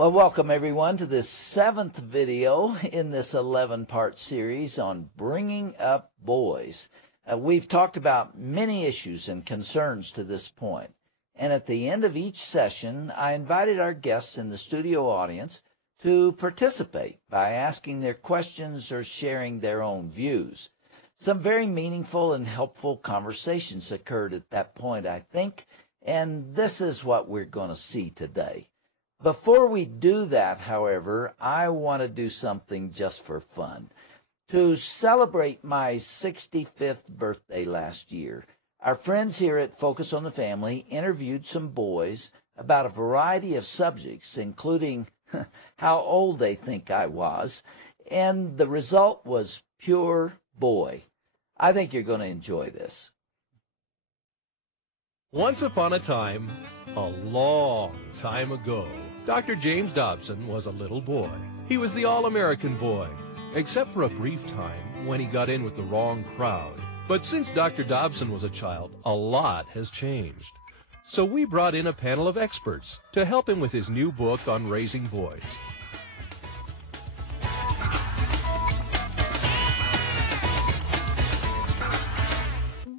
Well, welcome everyone to this 7th video in this 11-part series on bringing up boys. We've talked about many issues and concerns to this point, and at the end of each session, I invited our guests in the studio audience to participate by asking their questions or sharing their own views. Some very meaningful and helpful conversations occurred at that point, I think, and this is what we're going to see today. Before we do that, however, I want to do something just for fun. To celebrate my 65th birthday last year, our friends here at Focus on the Family interviewed some boys about a variety of subjects, including how old they think I was, and the result was pure boy. I think you're going to enjoy this. Once upon a time, a long time ago, Dr. James Dobson was a little boy. He was the all-American boy, except for a brief time when he got in with the wrong crowd. But since Dr. Dobson was a child, a lot has changed. So we brought in a panel of experts to help him with his new book on raising boys.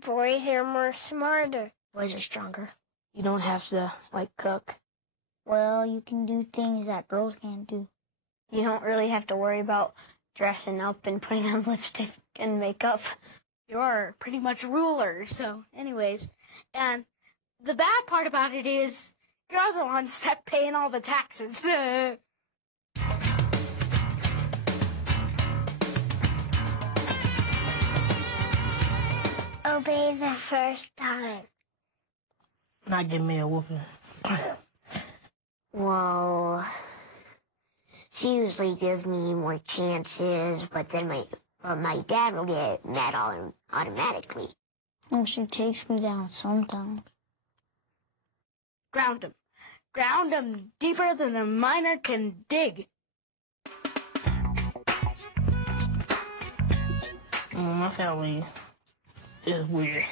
Boys are more smarter. Boys are stronger. You don't have to, cook. Well, you can do things that girls can't do. You don't really have to worry about dressing up and putting on lipstick and makeup. You're pretty much ruler, so anyways. And the bad part about it is you're the ones that paying all the taxes. Obey the first time. Not give me a whooping. Well, she usually gives me more chances, but then my dad will get mad automatically. And she takes me down sometimes. Ground him. Ground him deeper than a miner can dig. My family is weird.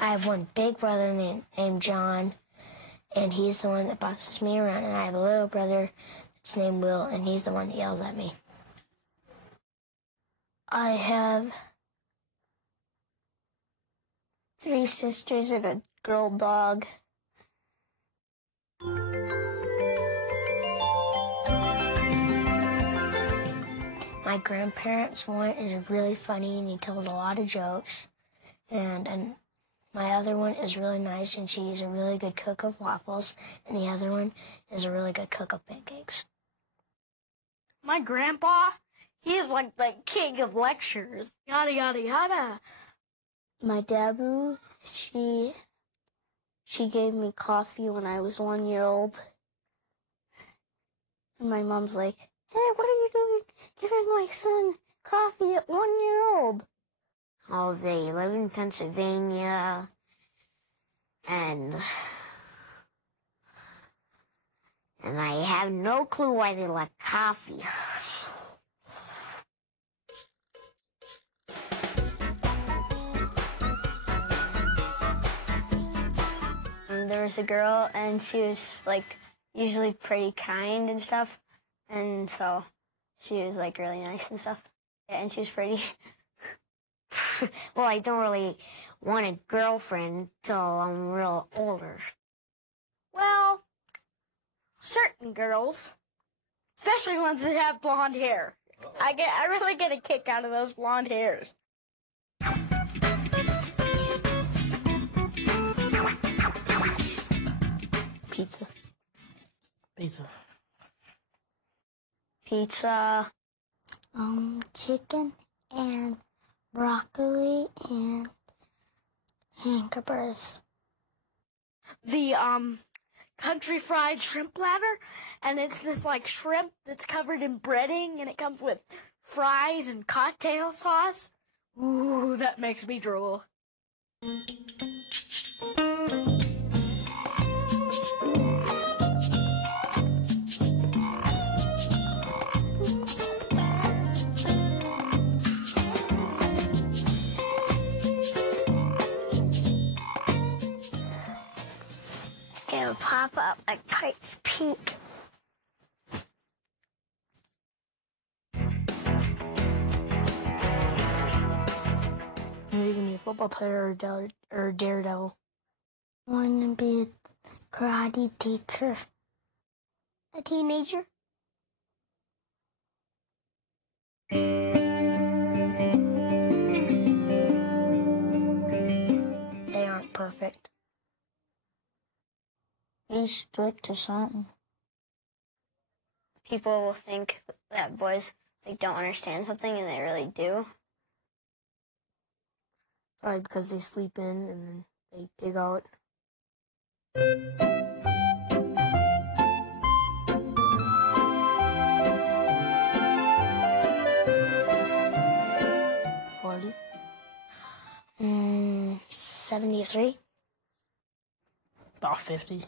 I have one big brother named John, and he's the one that bosses me around. And I have a little brother that's named Will, and he's the one that yells at me. I have 3 sisters and a girl dog. My grandparents, one is really funny and he tells a lot of jokes. And my other one is really nice and she's a really good cook of waffles. And the other one is a really good cook of pancakes. My grandpa, he's like the king of lectures. Yada, yada, yada. My Dabu, she gave me coffee when I was 1 year old. And my mom's like, "Hey, what are you doing giving my son coffee at 1 year old?" Oh, they live in Pennsylvania, and I have no clue why they like coffee. There was a girl, and she was, usually pretty kind and stuff, and so she was, really nice and stuff. Yeah, and she was pretty. Well, I don't really want a girlfriend till I'm real older. Well, certain girls, especially ones that have blonde hair. I really get a kick out of those blonde hairs. Pizza. Pizza. Chicken and broccoli and hamburgers. The country fried shrimp platter, and it's this shrimp that's covered in breading, and it comes with fries and cocktail sauce. Ooh, that makes me drool. gonna pop up like it's pink. Are you gonna be a football player or a daredevil? I want to be a karate teacher. A teenager. They aren't perfect. Be strict or something. People will think that boys don't understand something, and they really do. Probably because they sleep in and then they pig out. $40. 73. About 50.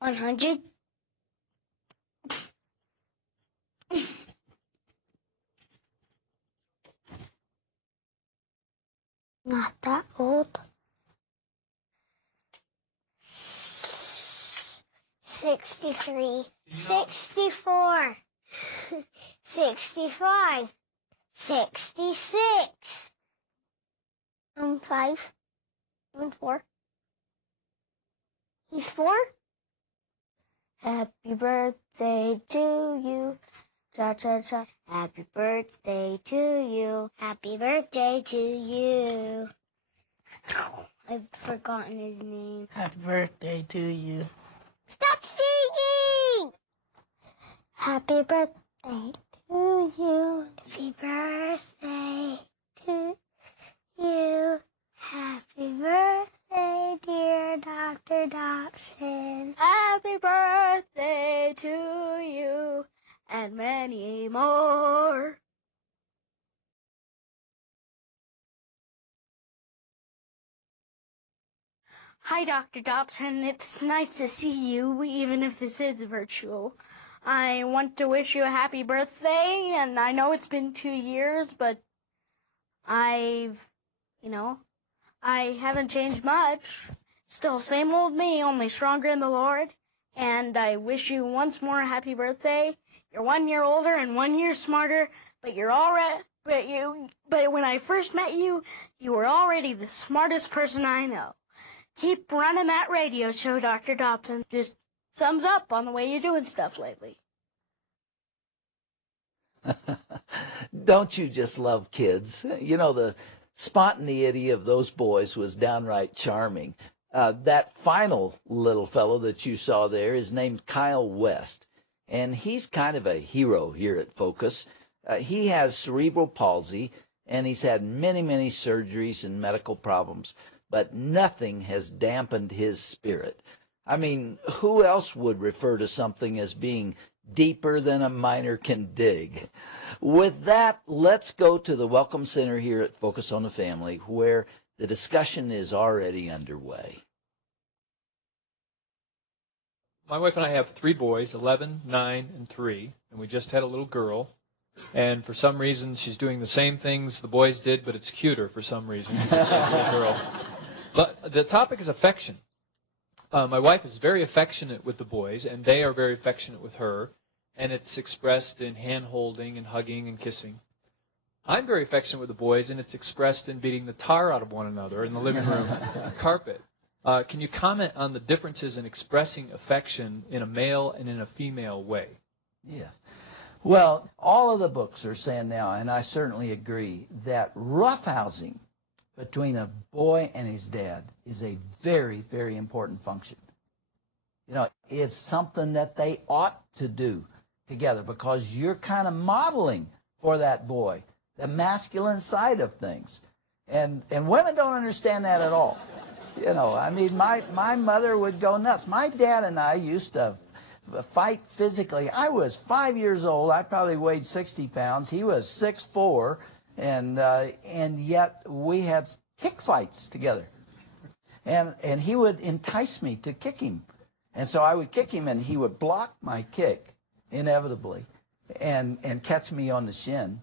100. Not that old. 63. 64. 65. 66. 5. 4. He's 4. Happy birthday to you. Cha cha cha. Happy birthday to you. Happy birthday to you. I've forgotten his name. Happy birthday to you. Stop singing! Happy birthday to you. Happy birthday to you. Happy birthday, dear Dr. Dobson. Happy birthday to you and many more. Hi, Dr. Dobson. It's nice to see you, even if this is virtual. I want to wish you a happy birthday, and I know it's been 2 years, but I haven't changed much. Still same old me, only stronger in the Lord. And I wish you once more a happy birthday. You're 1 year older and 1 year smarter, but when I first met you, you were already the smartest person I know. Keep running that radio show, Dr. Dobson. Just thumbs up on the way you're doing stuff lately. Don't you just love kids? You know, the spontaneity of those boys was downright charming. That final little fellow that you saw there is named Kyle West, and he's kind of a hero here at Focus. He has cerebral palsy, and he's had many, many surgeries and medical problems, but nothing has dampened his spirit. I mean, who else would refer to something as being deeper than a miner can dig? With that, let's go to the Welcome Center here at Focus on the Family, where the discussion is already underway. My wife and I have 3 boys, 11, 9, and 3, and we just had a little girl. And for some reason, she's doing the same things the boys did, but it's cuter for some reason. It's a little girl. But the topic is affection. My wife is very affectionate with the boys, and they are very affectionate with her, and it's expressed in hand-holding and hugging and kissing. I'm very affectionate with the boys, and it's expressed in beating the tar out of one another in the living room carpet. Can you comment on the differences in expressing affection in a male and in a female way? Yes. Well, all of the books are saying now, and I certainly agree, that roughhousing between a boy and his dad is a very, very important function. You know, it's something that they ought to do together because you're kind of modeling for that boy the masculine side of things. And women don't understand that at all. You know, I mean, my mother would go nuts. My dad and I used to fight physically. I was 5 years old. I probably weighed 60 pounds. He was 6'4", and yet we had kick fights together. And he would entice me to kick him. And so I would kick him, and he would block my kick, inevitably, and catch me on the shin.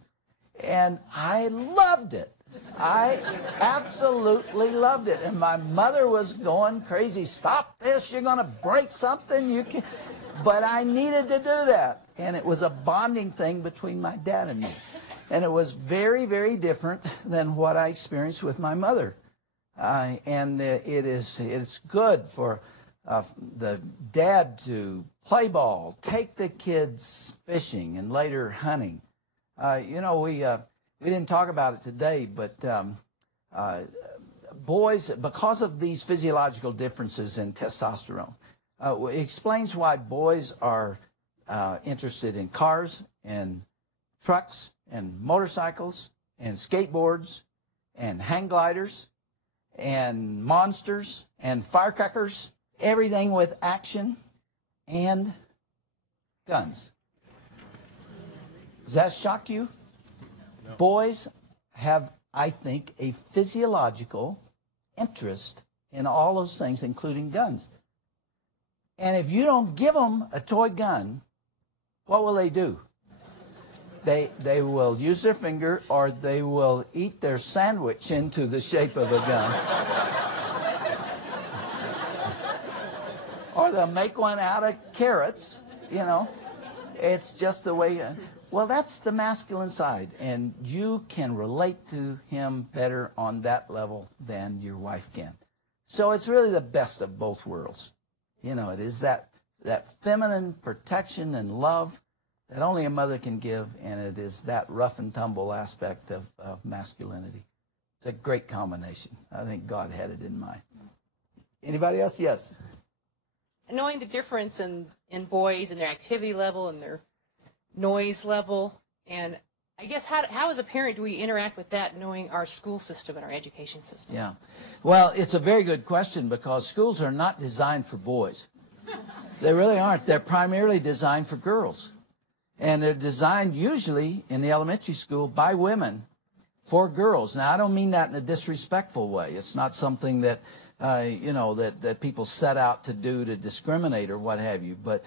And I loved it. I absolutely loved it. And my mother was going crazy. Stop this, you're going to break something. You can. But I needed to do that. And it was a bonding thing between my dad and me. And it was very, very different than what I experienced with my mother. It's good for the dad to play ball, take the kids fishing, and later hunting. We didn't talk about it today, but boys, because of these physiological differences in testosterone, it explains why boys are interested in cars and trucks and motorcycles and skateboards and hang gliders and monsters and firecrackers, everything with action and guns. Does that shock you? No. Boys have, I think, a physiological interest in all those things, including guns. And if you don't give them a toy gun, what will they do? They will use their finger, or they will eat their sandwich into the shape of a gun. Or they'll make one out of carrots, you know. It's just the way. Well, that's the masculine side, and you can relate to him better on that level than your wife can. So it's really the best of both worlds. You know, it is that feminine protection and love that only a mother can give, and it is that rough and tumble aspect of masculinity. It's a great combination. I think God had it in mind. Anybody else? Yes. Knowing the difference in boys and their activity level and their noise level, and I guess how as a parent do we interact with that, knowing our school system and our education system? Yeah. Well, it's a very good question, because schools are not designed for boys. They really aren't. They're primarily designed for girls. And they're designed usually in the elementary school by women for girls. Now, I don't mean that in a disrespectful way. It's not something that, that people set out to do to discriminate or what have you. But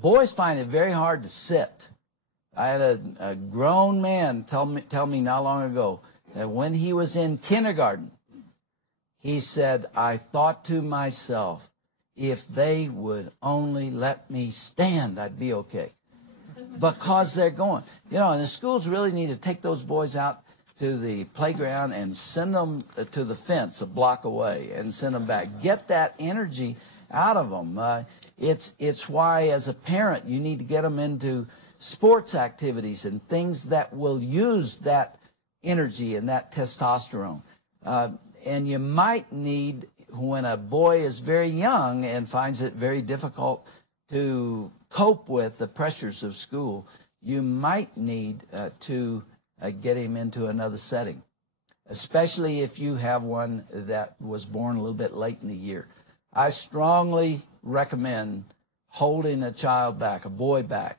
boys find it very hard to sit. I had a grown man tell me not long ago that when he was in kindergarten, he said, I thought to myself, if they would only let me stand, I'd be okay. Because they're going. You know, and the schools really need to take those boys out to the playground and send them to the fence a block away and send them back. Get that energy out of them. It's why, as a parent, you need to get them into sports activities and things that will use that energy and that testosterone. And you might need, when a boy is very young and finds it very difficult to cope with the pressures of school, you might need to get him into another setting, especially if you have one that was born a little bit late in the year. I strongly recommend holding a child back, a boy back,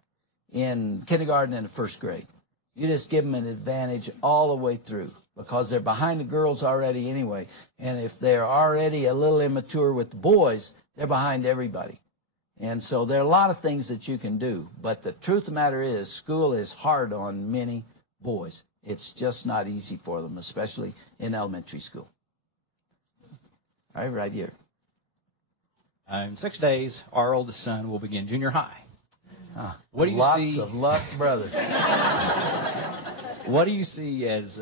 in kindergarten and the first grade. You just give them an advantage all the way through, because they're behind the girls already anyway. And if they're already a little immature with the boys, they're behind everybody. And so there are a lot of things that you can do. But the truth of the matter is, school is hard on many boys. It's just not easy for them, especially in elementary school. All right, right here. In 6 days, our oldest son will begin junior high. What do you see? Lots of luck, brother. What do you see as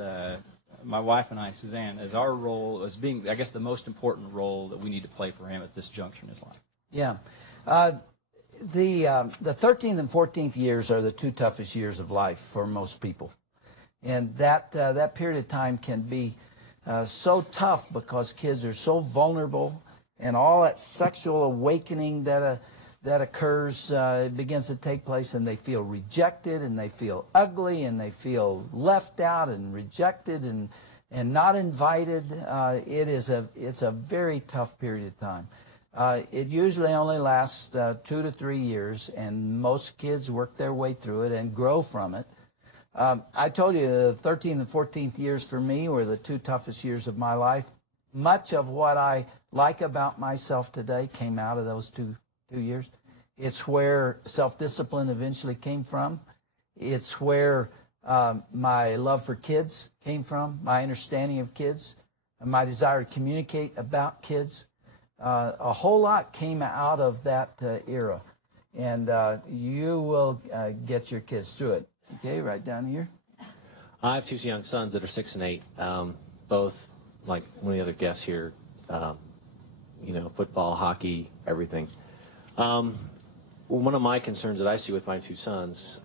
my wife and I, Suzanne, as our role, as being, I guess, the most important role that we need to play for him at this juncture in his life? Yeah. The 13th and 14th years are the two toughest years of life for most people. And that period of time can be so tough, because kids are so vulnerable, and all that sexual awakening that occurs begins to take place, and they feel rejected, and they feel ugly, and they feel left out and rejected and not invited. It's a very tough period of time. It usually only lasts 2 to 3 years, and most kids work their way through it and grow from it. I told you the 13th and 14th years for me were the two toughest years of my life. Much of what I like about myself today came out of those two years. It's where self-discipline eventually came from. It's where my love for kids came from, my understanding of kids, and my desire to communicate about kids. A whole lot came out of that era, and you will get your kids through it. Okay, right down here. I have two young sons that are 6 and 8, both, like one of the other guests here, you know, football, hockey, everything. One of my concerns that I see with my two sons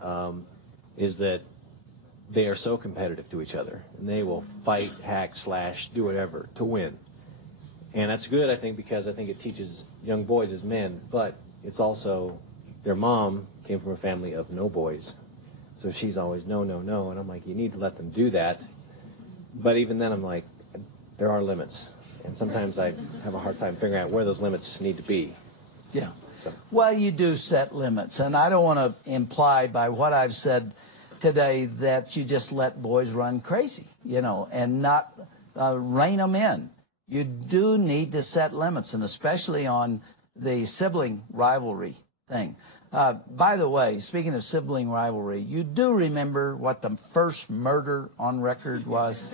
is that they are so competitive to each other, and they will fight, hack, slash, do whatever to win. And that's good, I think, because I think it teaches young boys as men, but it's also, their mom came from a family of no boys. So she's always no, no, no, and I'm like, you need to let them do that. But even then, I'm like, there are limits. And sometimes I have a hard time figuring out where those limits need to be. Yeah. So. Well, you do set limits, and I don't want to imply by what I've said today that you just let boys run crazy, you know, and not rein them in. You do need to set limits, and especially on the sibling rivalry thing. By the way, speaking of sibling rivalry, you do remember what the first murder on record was?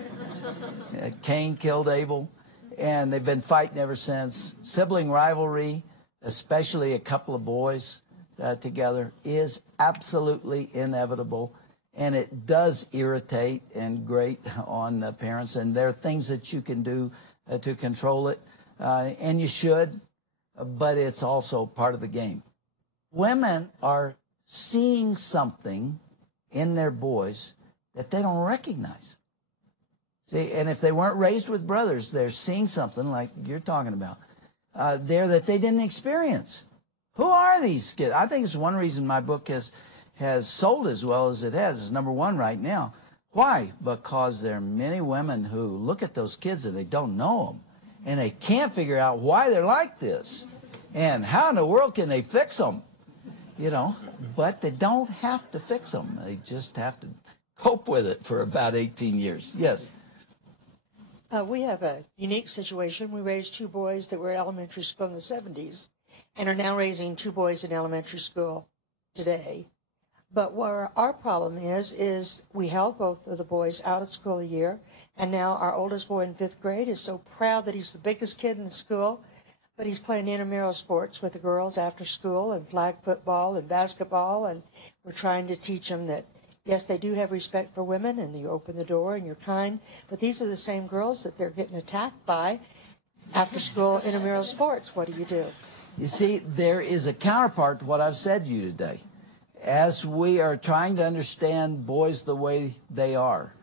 Cain killed Abel, and they've been fighting ever since. Sibling rivalry, especially a couple of boys together, is absolutely inevitable, and it does irritate and grate on parents, and there are things that you can do to control it, and you should, but it's also part of the game. Women are seeing something in their boys that they don't recognize. See, and if they weren't raised with brothers, they're seeing something like you're talking about there that they didn't experience. Who are these kids? I think it's one reason my book has sold as well as it has. It's #1 right now. Why? Because there are many women who look at those kids and they don't know them, and they can't figure out why they're like this, and how in the world can they fix them? You know, but they don't have to fix them. They just have to cope with it for about 18 years. Yes? We have a unique situation. We raised 2 boys that were at elementary school in the 70s and are now raising 2 boys in elementary school today. But where our problem is we held both of the boys out of school a year, and now our oldest boy in 5th grade is so proud that he's the biggest kid in the school, but he's playing intramural sports with the girls after school and flag football and basketball, and we're trying to teach them that, yes, they do have respect for women, and you open the door and you're kind, but these are the same girls that they're getting attacked by after school intramural sports. What do you do? You see, there is a counterpart to what I've said to you today. As we are trying to understand boys the way they are,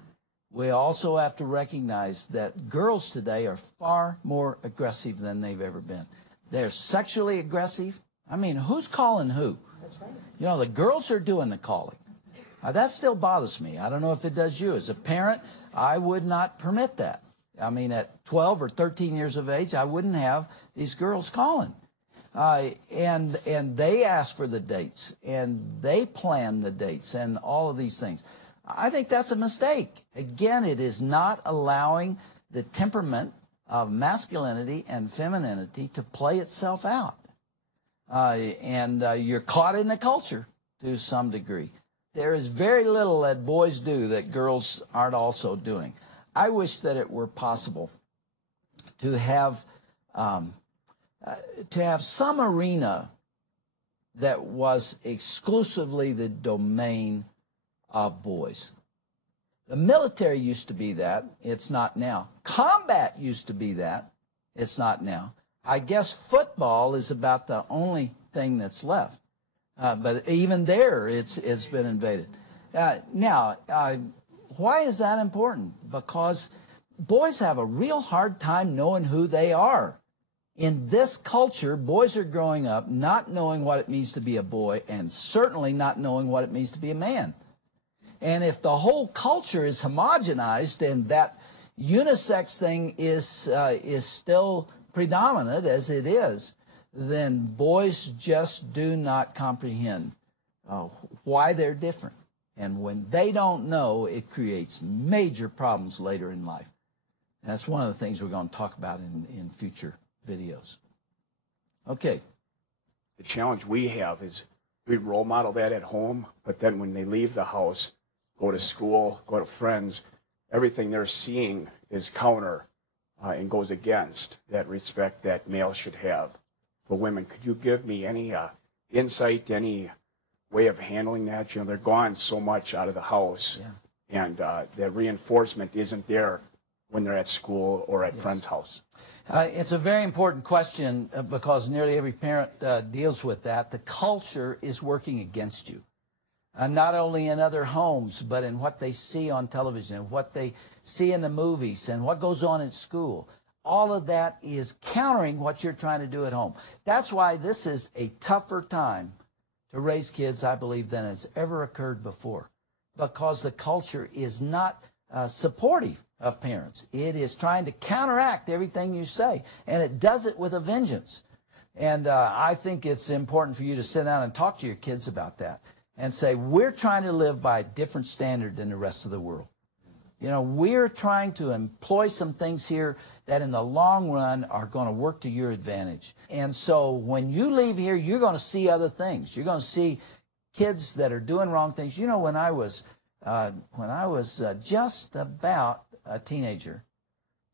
we also have to recognize that girls today are far more aggressive than they've ever been. They're sexually aggressive. I mean, who's calling who? That's right. You know, the girls are doing the calling. That still bothers me. I don't know if it does you. As a parent, I would not permit that. I mean, at 12 or 13 years of age, I wouldn't have these girls calling. And they ask for the dates, and they plan the dates, and all of these things. I think that's a mistake. Again, it is not allowing the temperament of masculinity and femininity to play itself out. And you're caught in the culture to some degree. There is very little that boys do that girls aren't also doing. I wish that it were possible to have some arena that was exclusively the domain of boys. The military used to be that. It's not now. Combat used to be that. It's not now. I guess football is about the only thing that's left. But even there, it's been invaded. Now, why is that important? Because boys have a real hard time knowing who they are. In this culture, boys are growing up not knowing what it means to be a boy, and certainly not knowing what it means to be a man. And if the whole culture is homogenized and that unisex thing is still predominant as it is, then boys just do not comprehend why they're different. And when they don't know, it creates major problems later in life. And that's one of the things we're going to talk about in future videos. Okay. The challenge we have is we role model that at home, but then when they leave the house, go to school, go to friends, everything they're seeing is counter and goes against that respect that males should have for women. Could you give me any insight, any way of handling that? You know, they're gone so much out of the house, and the reinforcement isn't there when they're at school or at friend's house. It's a very important question because nearly every parent deals with that. The culture is working against you, not only in other homes, but in what they see on television, and what they see in the movies, and what goes on in school. All of that is countering what you're trying to do at home. That's why this is a tougher time to raise kids, I believe, than has ever occurred before, because the culture is not supportive of parents. It is trying to counteract everything you say, and it does it with a vengeance. And I think it's important for you to sit down and talk to your kids about that and say, we're trying to live by a different standard than the rest of the world. You know, we're trying to employ some things here that in the long run are going to work to your advantage. And so when you leave here, you're going to see other things. You're going to see kids that are doing wrong things. You know, when I was just about a teenager,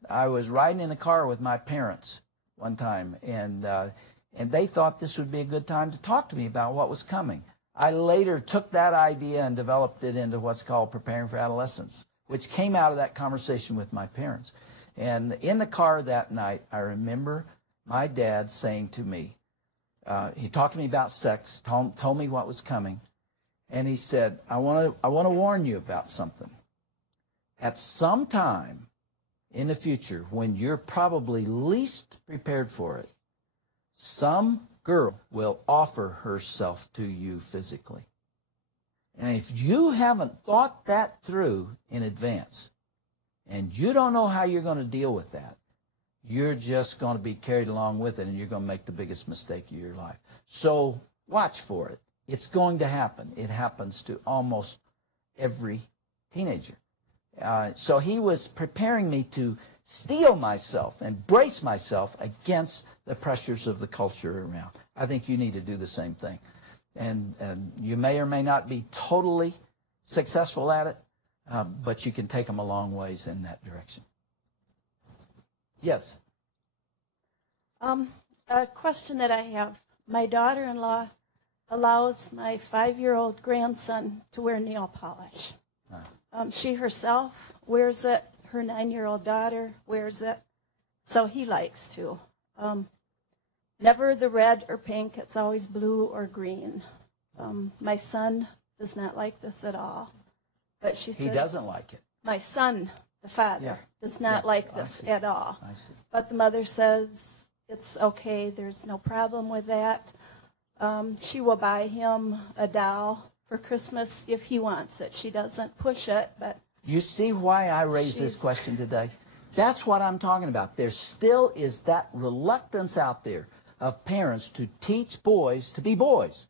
I was riding in a car with my parents one time, and they thought this would be a good time to talk to me about what was coming. I later took that idea and developed it into what's called Preparing for Adolescence, which came out of that conversation with my parents. And in the car that night, I remember my dad saying to me, he talked to me about sex, told me what was coming, and he said, I want to warn you about something. At some time in the future, when you're probably least prepared for it, some girl will offer herself to you physically. And if you haven't thought that through in advance, and you don't know how you're going to deal with that, you're just going to be carried along with it, and you're going to make the biggest mistake of your life. So watch for it. It's going to happen. It happens to almost every teenager. So he was preparing me to steel myself and brace myself against the pressures of the culture around. I think you need to do the same thing. And you may or may not be totally successful at it, but you can take them a long ways in that direction. Yes? A question that I have. My daughter-in-law allows my 5-year-old grandson to wear nail polish. She herself wears it. Her 9-year-old daughter wears it. So he likes to. Never the red or pink. It's always blue or green. My son does not like this at all. But she says, he doesn't like it. My son, the father, does not like this at all. I see. But the mother says it's okay. There's no problem with that. She will buy him a doll for Christmas if he wants it. She doesn't push it, but... You see why I raised this question today? That's what I'm talking about. There still is that reluctance out there of parents to teach boys to be boys.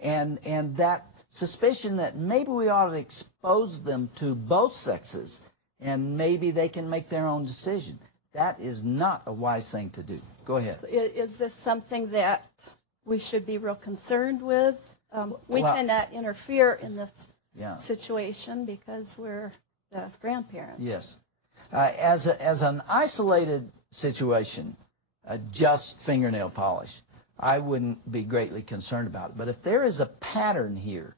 And that suspicion that maybe we ought to expose them to both sexes and maybe they can make their own decision. That is not a wise thing to do. Go ahead. Is this something that we should be real concerned with? We cannot interfere in this situation because we're the grandparents. Yes. As an isolated situation, just fingernail polish, I wouldn't be greatly concerned about it. But if there is a pattern here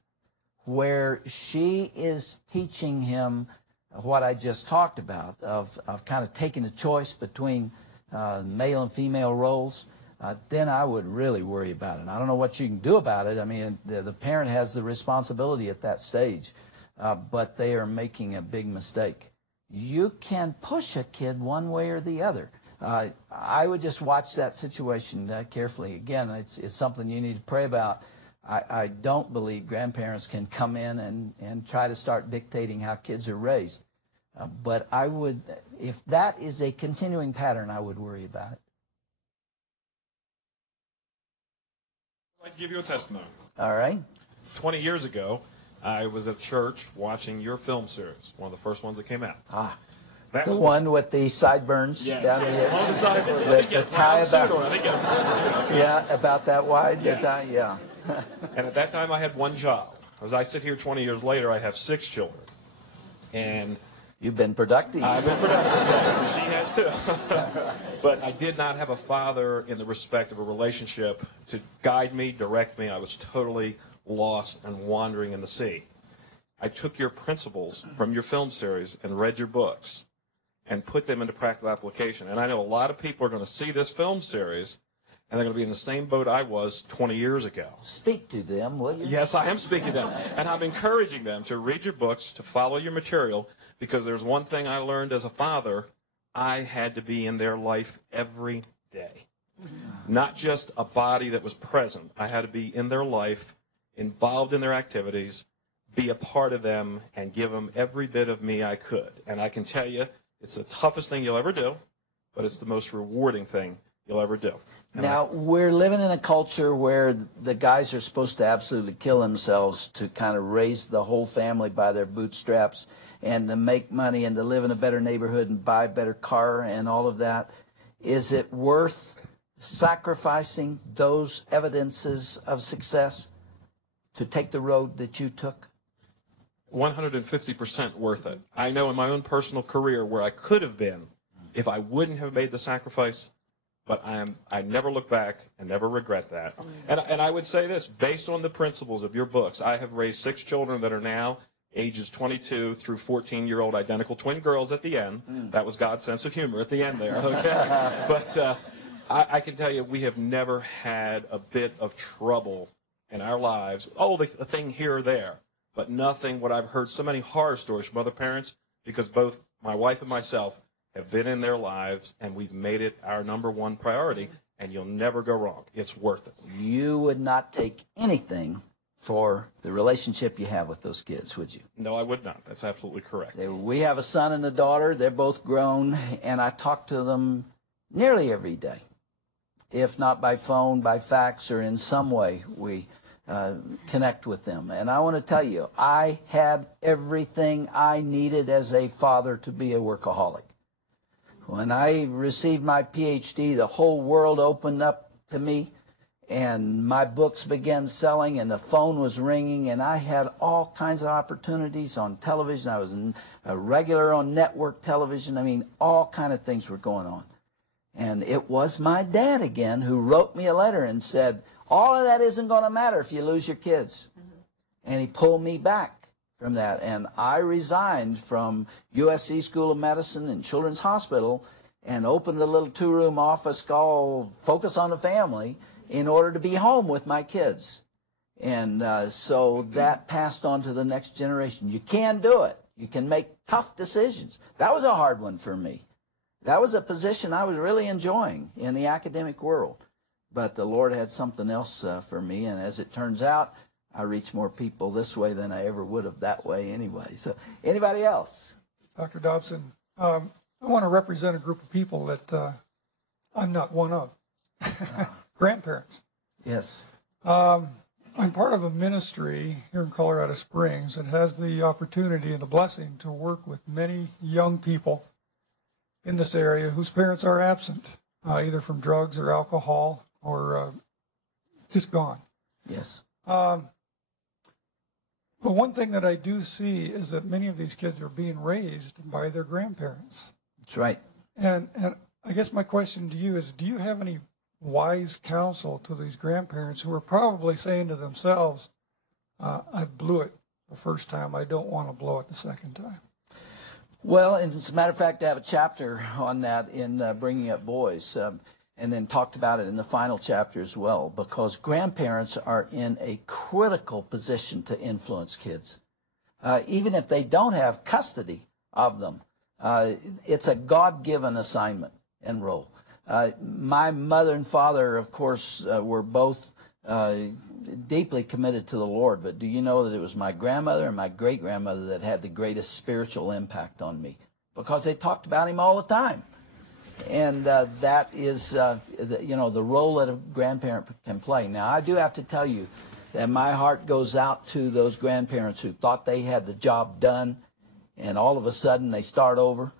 where she is teaching him what I just talked about, of kind of taking a choice between male and female roles, then I would really worry about it. I don't know what you can do about it. I mean, the parent has the responsibility at that stage, but they are making a big mistake. You can push a kid one way or the other. I would just watch that situation carefully. Again, it's something you need to pray about. I don't believe grandparents can come in and try to start dictating how kids are raised. But I would, if that is a continuing pattern, I would worry about it. I'd like to give you a testimony. All right. 20 years ago, I was at church watching your film series, one of the first ones that came out. The one with the sideburns down here. One of the sideburns. The tie about, yeah, about that wide. Yeah. The tie, And at that time, I had one child. As I sit here 20 years later, I have 6 children. And you've been productive. I've been productive, yes, and she has too. But I did not have a father in the respect of a relationship to guide me, direct me. I was totally lost and wandering in the sea. I took your principles from your film series and read your books and put them into practical application. And I know a lot of people are going to see this film series, and they're going to be in the same boat I was 20 years ago. Speak to them, will you? Yes, I am speaking to them. And I'm encouraging them to read your books, to follow your material, because there's one thing I learned as a father. I had to be in their life every day. Not just a body that was present. I had to be in their life, involved in their activities, be a part of them, and give them every bit of me I could. And I can tell you, it's the toughest thing you'll ever do, but it's the most rewarding thing you'll ever do. And now, we're living in a culture where the guys are supposed to absolutely kill themselves to kind of raise the whole family by their bootstraps and to make money and to live in a better neighborhood and buy a better car and all of that. Is it worth sacrificing those evidences of success to take the road that you took? 150% worth it. I know in my own personal career where I could have been if I wouldn't have made the sacrifice, but I never look back and never regret that. And I would say this, based on the principles of your books, I have raised 6 children that are now ages 22 through 14-year-old identical twin girls at the end. That was God's sense of humor at the end there, okay? But I can tell you we have never had a bit of trouble in our lives. Oh, the thing here or there. But nothing, what I've heard so many horror stories from other parents, because both my wife and myself have been in their lives, and we've made it our #1 priority, and you'll never go wrong. It's worth it. You would not take anything for the relationship you have with those kids, would you? No, I would not. That's absolutely correct. We have a son and a daughter. They're both grown, and I talk to them nearly every day. If not by phone, by fax, or in some way, we connect with them. And I want to tell you, I had everything I needed as a father to be a workaholic. When I received my PhD, the whole world opened up to me, and my books began selling, and the phone was ringing, and I had all kinds of opportunities on television. I was a regular on network television. I mean, all kind of things were going on. And it was my dad again who wrote me a letter and said, all of that isn't going to matter if you lose your kids. And he pulled me back from that. And I resigned from USC School of Medicine and Children's Hospital and opened a little 2-room office called Focus on the Family in order to be home with my kids. And so that passed on to the next generation. You can do it. You can make tough decisions. That was a hard one for me. That was a position I was really enjoying in the academic world. But the Lord had something else for me, and as it turns out, I reach more people this way than I ever would have that way anyway. So, anybody else? Dr. Dobson, I want to represent a group of people that I'm not one of. Grandparents. Yes. I'm part of a ministry here in Colorado Springs that has the opportunity and the blessing to work with many young people in this area whose parents are absent, either from drugs or alcohol or just gone. Yes. But one thing that I do see is that many of these kids are being raised by their grandparents. That's right. And I guess my question to you is, do you have any wise counsel to these grandparents who are probably saying to themselves, I blew it the first time, I don't want to blow it the second time? Well, and as a matter of fact, I have a chapter on that in Bringing Up Boys, and then talked about it in the final chapter as well, because grandparents are in a critical position to influence kids. Even if they don't have custody of them, it's a God-given assignment and role. My mother and father, of course, were both deeply committed to the Lord, but do you know that it was my grandmother and my great-grandmother that had the greatest spiritual impact on me? Because they talked about him all the time. And that is, the role that a grandparent can play. Now, I do have to tell you that my heart goes out to those grandparents who thought they had the job done, and all of a sudden they start over.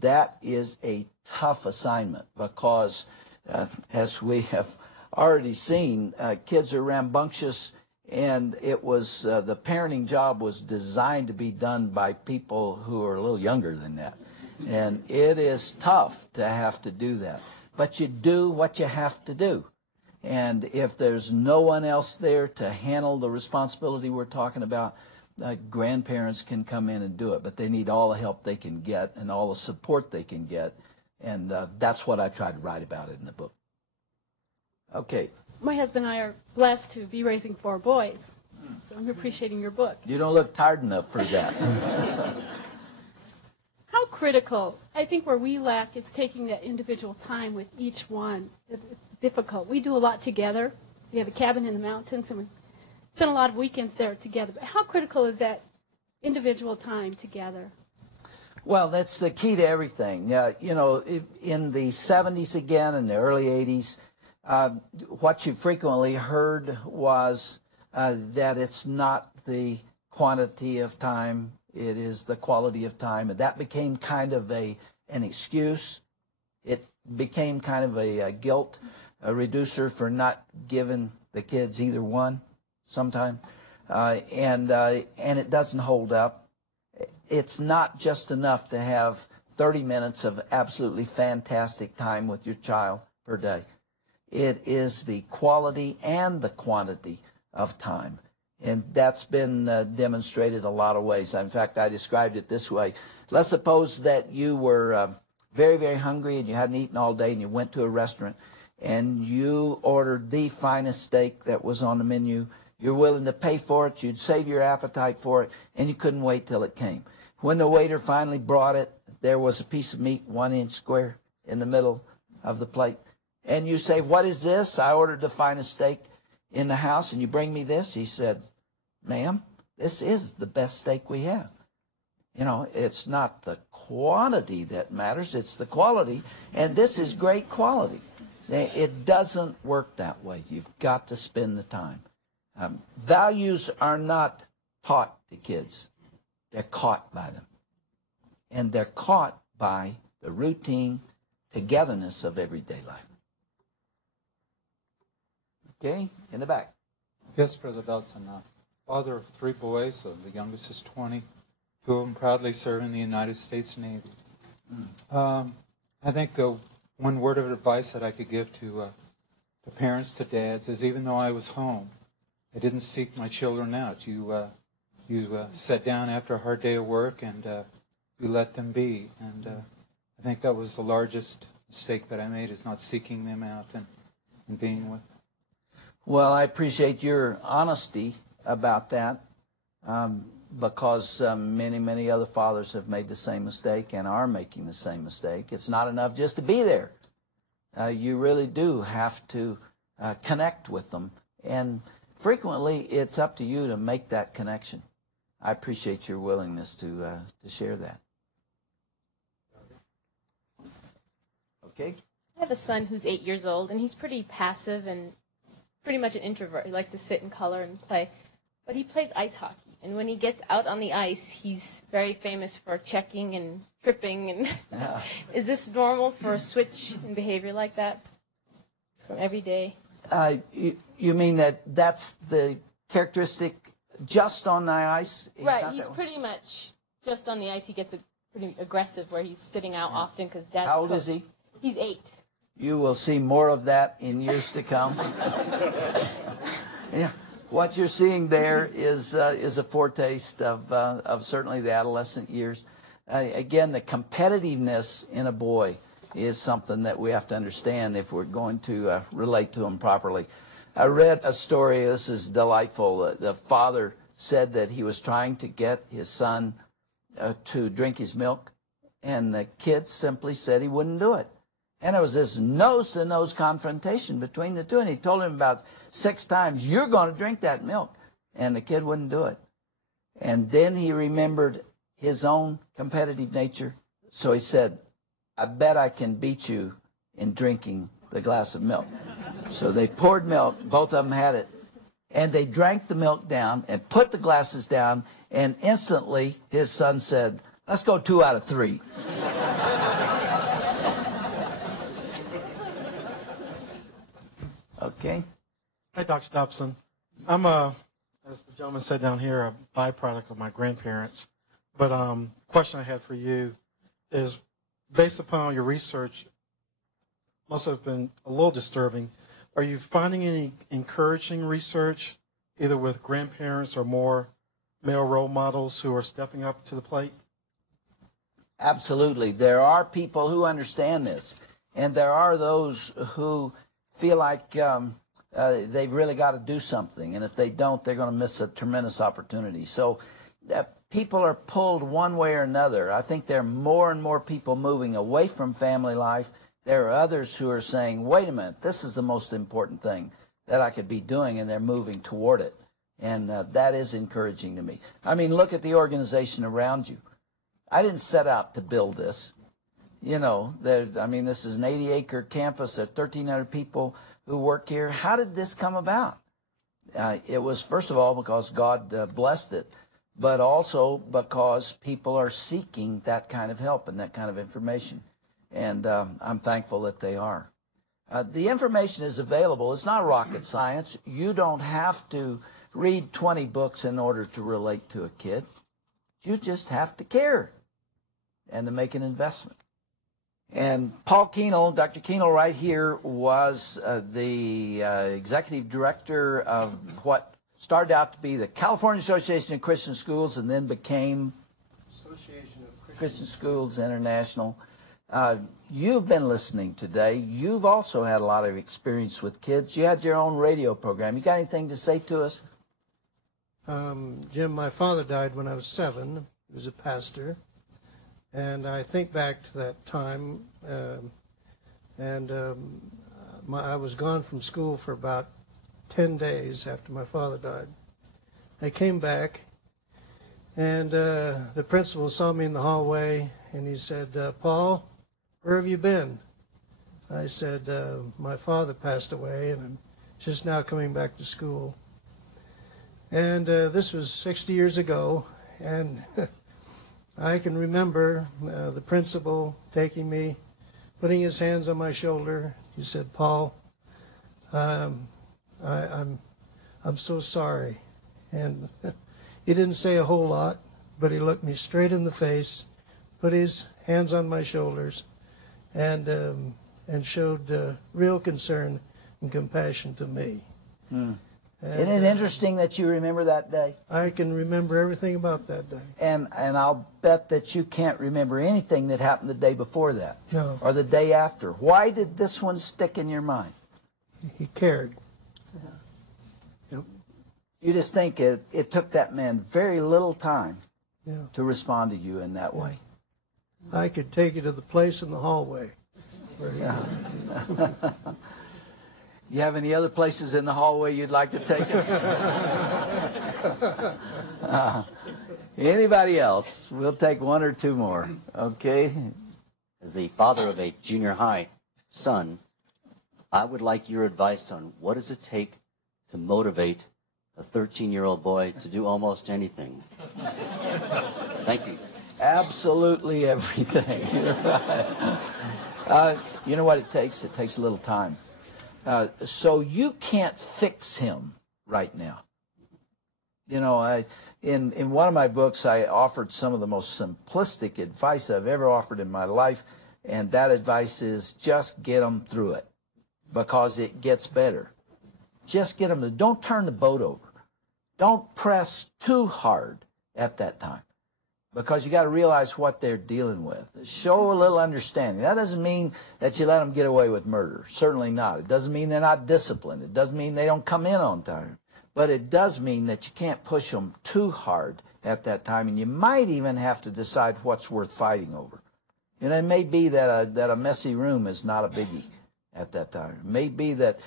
That is a tough assignment because, as we have already seen, kids are rambunctious And it was, the parenting job was designed to be done by people who are a little younger than that. And it is tough to have to do that. But you do what you have to do. And if there's no one else there to handle the responsibility we're talking about, grandparents can come in and do it. But they need all the help they can get and all the support they can get. And that's what I tried to write about in the book. Okay. My husband and I are blessed to be raising 4 boys, so I'm appreciating your book. You don't look tired enough for that. How critical, I think where we lack is taking that individual time with each one. It's difficult. We do a lot together. We have a cabin in the mountains, and we spend a lot of weekends there together. But how critical is that individual time together? Well, that's the key to everything. You know, in the 70s again, and the early 80s, what you frequently heard was that it's not the quantity of time, it is the quality of time. And that became kind of an excuse. It became kind of a guilt reducer for not giving the kids either one sometime. And it doesn't hold up. It's not just enough to have 30 minutes of absolutely fantastic time with your child per day. It is the quality and the quantity of time. And that's been demonstrated a lot of ways. In fact, I described it this way. Let's suppose that you were very, very hungry and you hadn't eaten all day and you went to a restaurant and you ordered the finest steak that was on the menu. You're willing to pay for it. You'd save your appetite for it, and you couldn't wait till it came. When the waiter finally brought it, there was a piece of meat 1 inch square in the middle of the plate. And you say, "What is this? I ordered the finest steak in the house, and you bring me this?" He said, "Ma'am, this is the best steak we have." You know, it's not the quantity that matters, it's the quality, and this is great quality. It doesn't work that way. You've got to spend the time. Values are not taught to kids. They're caught by them. And they're caught by the routine togetherness of everyday life. Okay, in the back. Yes, Brother Dodson. Father of 3 boys, the youngest is 20. 2 of them proudly serve in the United States Navy. I think the one word of advice that I could give to parents, to dads, is even though I was home, I didn't seek my children out. You sat down after a hard day of work and you let them be. And I think that was the largest mistake that I made, is not seeking them out and being with them. Well, I appreciate your honesty about that, because many, many other fathers have made the same mistake and are making the same mistake. It's not enough just to be there. You really do have to connect with them. And frequently, it's up to you to make that connection. I appreciate your willingness to share that. Okay. I have a son who's 8 years old, and he's pretty passive and pretty much an introvert. He likes to sit and color and play. But he plays ice hockey. And when he gets out on the ice, he's very famous for checking and tripping. And is this normal for a switch in behavior like that from every day? You mean that's the characteristic just on the ice? Right. He's pretty much just on the ice. He gets pretty aggressive where he's sitting out often because Dad's How old is he? He's 8. You will see more of that in years to come. Yeah. What you're seeing there is a foretaste of certainly the adolescent years. Again, the competitiveness in a boy is something that we have to understand if we're going to relate to him properly. I read a story, this is delightful. The father said that he was trying to get his son to drink his milk, and the kid simply said he wouldn't do it. And there was this nose-to-nose confrontation between the two, and he told him about 6 times, "You're going to drink that milk." And the kid wouldn't do it. And then he remembered his own competitive nature, so he said, "I bet I can beat you in drinking the glass of milk." So they poured milk, both of them had it, and they drank the milk down and put the glasses down, and instantly his son said, "Let's go 2 out of 3. Okay. Hi, Dr. Dobson. I'm a as the gentleman said down here, a byproduct of my grandparents. But question I had for you is, based upon your research, must have been a little disturbing. Are you finding any encouraging research, either with grandparents or more male role models who are stepping up to the plate? Absolutely. There are people who understand this, and there are those who feel like they've really got to do something, and if they don't, they're going to miss a tremendous opportunity. So people are pulled one way or another. I think there are more and more people moving away from family life. There are others who are saying, wait a minute, this is the most important thing that I could be doing, and they're moving toward it. And that is encouraging to me. I mean, look at the organization around you. I didn't set out to build this. You know, I mean, this is an 80-acre campus. There are 1,300 people who work here. How did this come about? It was, first of all, because God blessed it, but also because people are seeking that kind of help and that kind of information. And I'm thankful that they are. The information is available. It's not rocket science. You don't have to read 20 books in order to relate to a kid. You just have to care and to make an investment. And Paul Keenel, Dr. Keenel right here, was the executive director of what started out to be the California Association of Christian Schools and then became Association of Christian Schools International. You've been listening today. You've also had a lot of experience with kids. You had your own radio program. You got anything to say to us? Jim, my father died when I was 7. He was a pastor. And I think back to that time, I was gone from school for about 10 days after my father died. I came back, and the principal saw me in the hallway, and he said, Paul, where have you been? I said, my father passed away, and I'm just now coming back to school. And this was 60 years ago, and I can remember the principal taking me, putting his hands on my shoulder. He said, Paul, I'm so sorry. And he didn't say a whole lot, but he looked me straight in the face, put his hands on my shoulders, and showed real concern and compassion to me. Isn't it interesting that you remember that day? I can remember everything about that day. And I'll bet that you can't remember anything that happened the day before that. No. Or the day after. Why did this one stick in your mind? He cared. Yep. You just think it took that man very little time to respond to you in that way. I could take you to the place in the hallway. You have any other places in the hallway you'd like to take us? Anybody else? We'll take one or two more. Okay. As the father of a junior high son, I would like your advice on what does it take to motivate a 13-year-old boy to do almost anything. Thank you. Absolutely everything. You're right. You know what it takes? It takes a little time. So you can't fix him right now. You know, in one of my books, I offered some of the most simplistic advice I've ever offered in my life, and that advice is just get them through it, because it gets better. Just get them to, don't turn the boat over. Don't press too hard at that time, because you got to realize what they're dealing with. Show a little understanding. That doesn't mean that you let them get away with murder. Certainly not. It doesn't mean they're not disciplined. It doesn't mean they don't come in on time. But it does mean that you can't push them too hard at that time, and you might even have to decide what's worth fighting over. And it may be that a messy room is not a biggie at that time. It may be that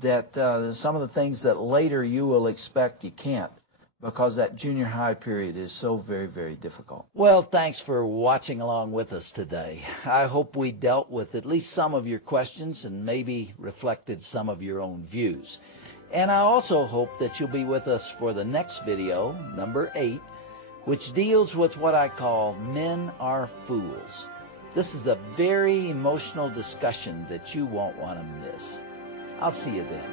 some of the things that later you will expect you can't, because that junior high period is so very, very difficult. Well, thanks for watching along with us today. I hope we dealt with at least some of your questions and maybe reflected some of your own views. And I also hope that you'll be with us for the next video, number 8, which deals with what I call Men Are Fools. This is a very emotional discussion that you won't want to miss. I'll see you then.